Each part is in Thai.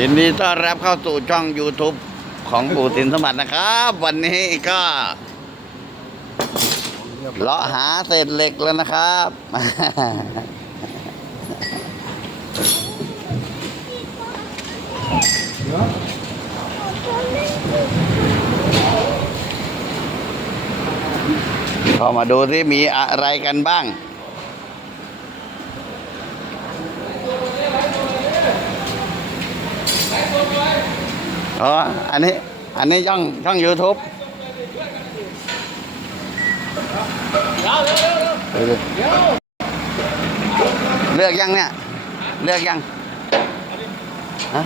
ยินดีต้อนรับเข้าสู่ช่อง YouTube ของปู่สินสมบัตินะครับ วันนี้ก็เลาะหาเศษเหล็กแล้วนะครับ เข้ามาดูที่มีอะไรกันบ้าง อ๋อ อันนี้ อันนี้ช่องช่อง YouTube เลือกยังเนี่ย เลือกยังฮะ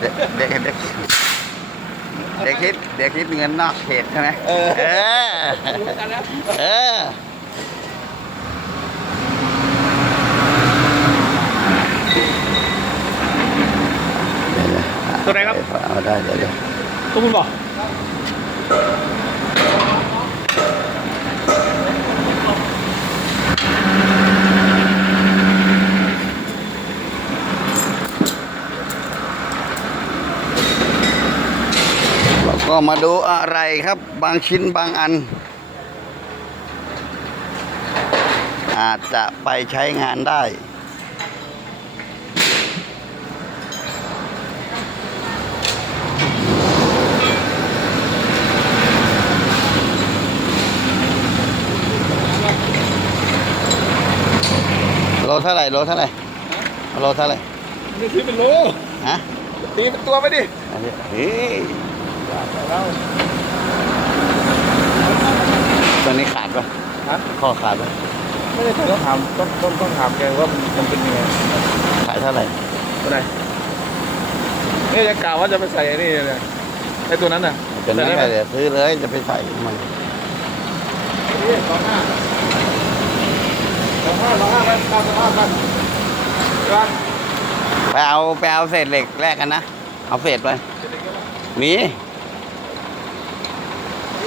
เด็กเด็กเด็กเด็กคิดเด็กคิดเงินนอกเขตใช่ไหมเออ เออ ตัวไหนครับ เอาได้เดี๋ยวเดี๋ยวตัวคุณบอกเราก็มาดูอะไรครับ บางชิ้นบางอัน อาจจะไปใช้งานได้ เท่าไหร่โลเท่าไหร่โลเท่าไหร่นี่ซื้อเป็นโลฮะตีเป็นตัวไปดิอันนี้เฮ้ยตัวนี้ขาดปะฮะข้อขาดปะไม่ได้ต้องถามต้องต้องต้องถามแกว่ามันมันเป็นยังไงขายเท่าไหร่ตัวไหนนี่จะกล่าวว่าจะไปใส่ไอ้นี่เลยไอ้ตัวนั้นน่ะเป็นนั้นใส่ไงได้ไหมเดี๋ยวซื้อเลยจะไปใส่มันนี่สองห้าสองห้าสองห้าไปตามสภาพกันไปบ้าน ไปเอาไปเอาเศษเหล็กแลกกันนะ เอาเศษไป มี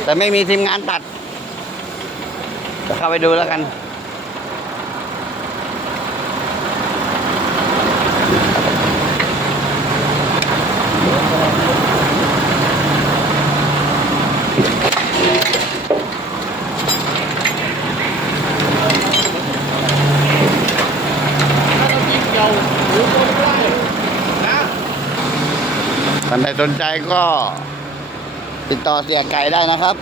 แต่ไม่มีทีมงานตัดจะเข้าไปดูแล้วกัน ถ้าเรากินเกี่ยวหรือตัวไม่ได้นะ ท่านใดสนใจก็ ติดต่อเสียไก่ได้นะครับ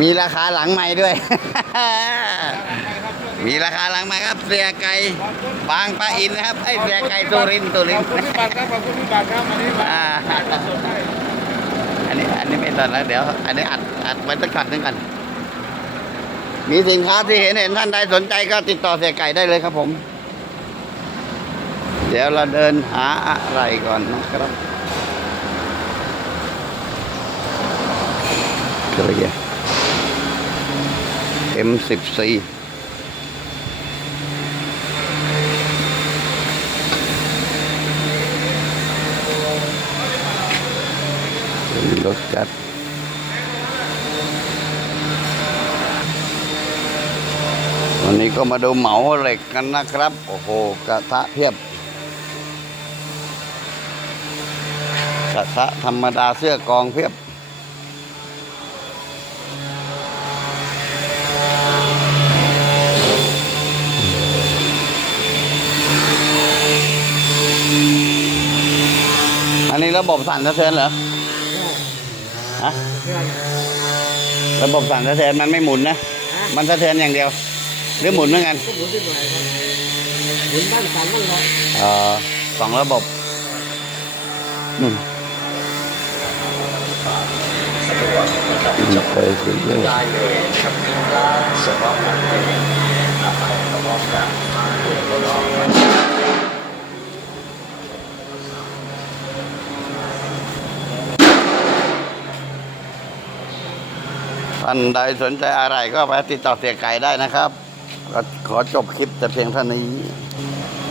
มีราคาหลังใหม่ด้วย มีราคาหลังใหม่ครับ เสียไก่บางปะอินนะครับไอ้เสียไก่ตุรินทร์ตุริขนอบทร์คุณพี่บัตรครับขอบคุณพี่บัตรครับอันนี้มาอ่าถ่ายทอดสดให้อันนี้อันนี้ไม่ตัดแล้วเดี๋ยว อันนี้อัดอัดไว้สักช็อตหนึงกัน มีสินค้าที่เห็นเห็นท่านใดสนใจก็ติดต่อเสียไก่ได้เลยครับผม เดี๋ยวเราเดินหาอะไรก่อนนะครับเจอเย M14 เป็นรถจัดวันนี้ก็มาดูเหมาเหล็กกันนะครับ โอ้โห กระทะเพียบ กระทะธรรมดาเสื้อกองเพียบ อันนี้ระบบสั่นสะเทือนเหรอฮะระบบสั่นสะเทือนมันไม่หมุนนะ มันสะเทือนอย่างเดียว หรือหมุนเหมือนกันก็หมุนได้หน่อยครับหมุนบ้านสั่นบ้านร้อนเอ่อสองระบบอืม เคยคุยเลยท่านใดสนใจอะไรก็ไปติดต่อเสียไก่ได้นะครับ ขอจบคลิปแต่เพียงเท่านี้